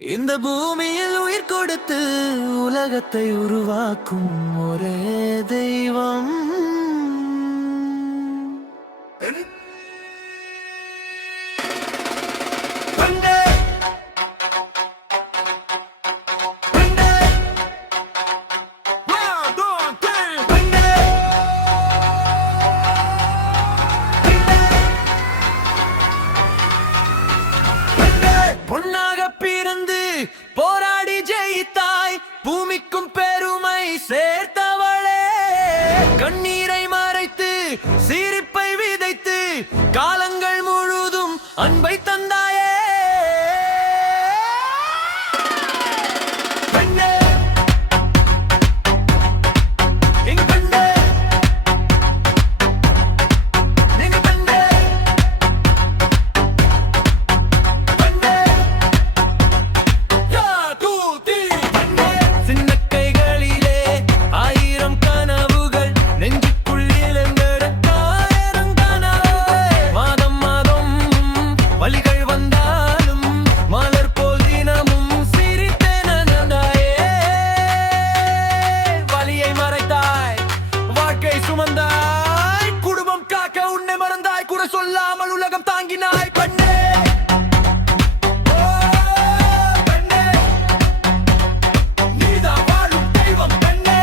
இந்த பூமியில் உயிர் கொடுத்து உலகத்தை உருவாக்கும் ஒரே தெய்வம். பொன்னாக பிறந்து போராடி ஜெயித்தாய், பூமிக்கும் பெருமை சேர்த்தவளே. கண்ணீரை மறைத்து சிரிப்பை விதைத்து காலங்கள் முழுதும் அன்பை தந்தாயே. சொல்லாமல் உலகம் தாங்கினாய் பெண்ணே. நீதான் வாழும் தெய்வம் பெண்ணே.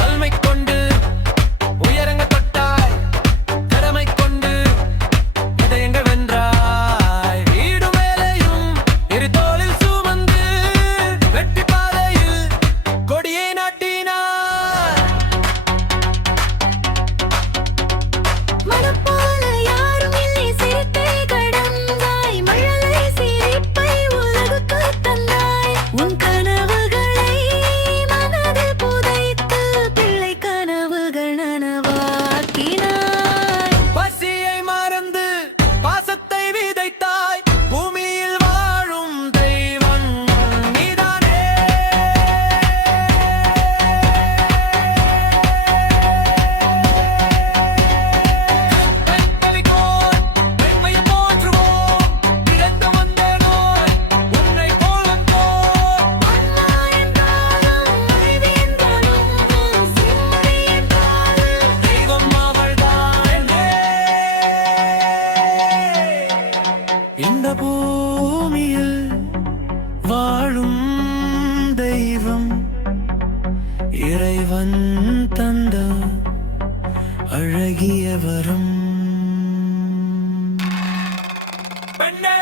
கல்மை கொண்டு உயரங்க தொட்டாய், திறமை கொண்டு இதயங்கள் வென்றாய். வீடு மேலையும் இரு தோளில் சுமந்து வெற்றி பாதையில் கொடியை நாட்டினார். மனப்போல யாரும் இல்லை, சிரிப்பை கடந்தாய், மழலை சிரிப்பை உலகுக்கு தந்தாய். உன் கனவுகளை மனதில் புதைத்து பிள்ளை கனவுகள் நனவாக்கினாய். பசியை மறந்து பாசத்தை விதைத்தாய், பூமியில் வாழும் தெய்வம் நீதானே. பெண்மையை போற்றுவோம், இழந்து வந்த நோய் உன்னை போலந்தோம். அண்ணா என்றாலும் மனைவி என்றாலும் சிம்மடி என்றாலும் தெய்வம் அவள்தான். இந்த பூமியில் வாழும் தெய்வம் இறைவன் தந்த அழகிய வரம். பெண்ணே,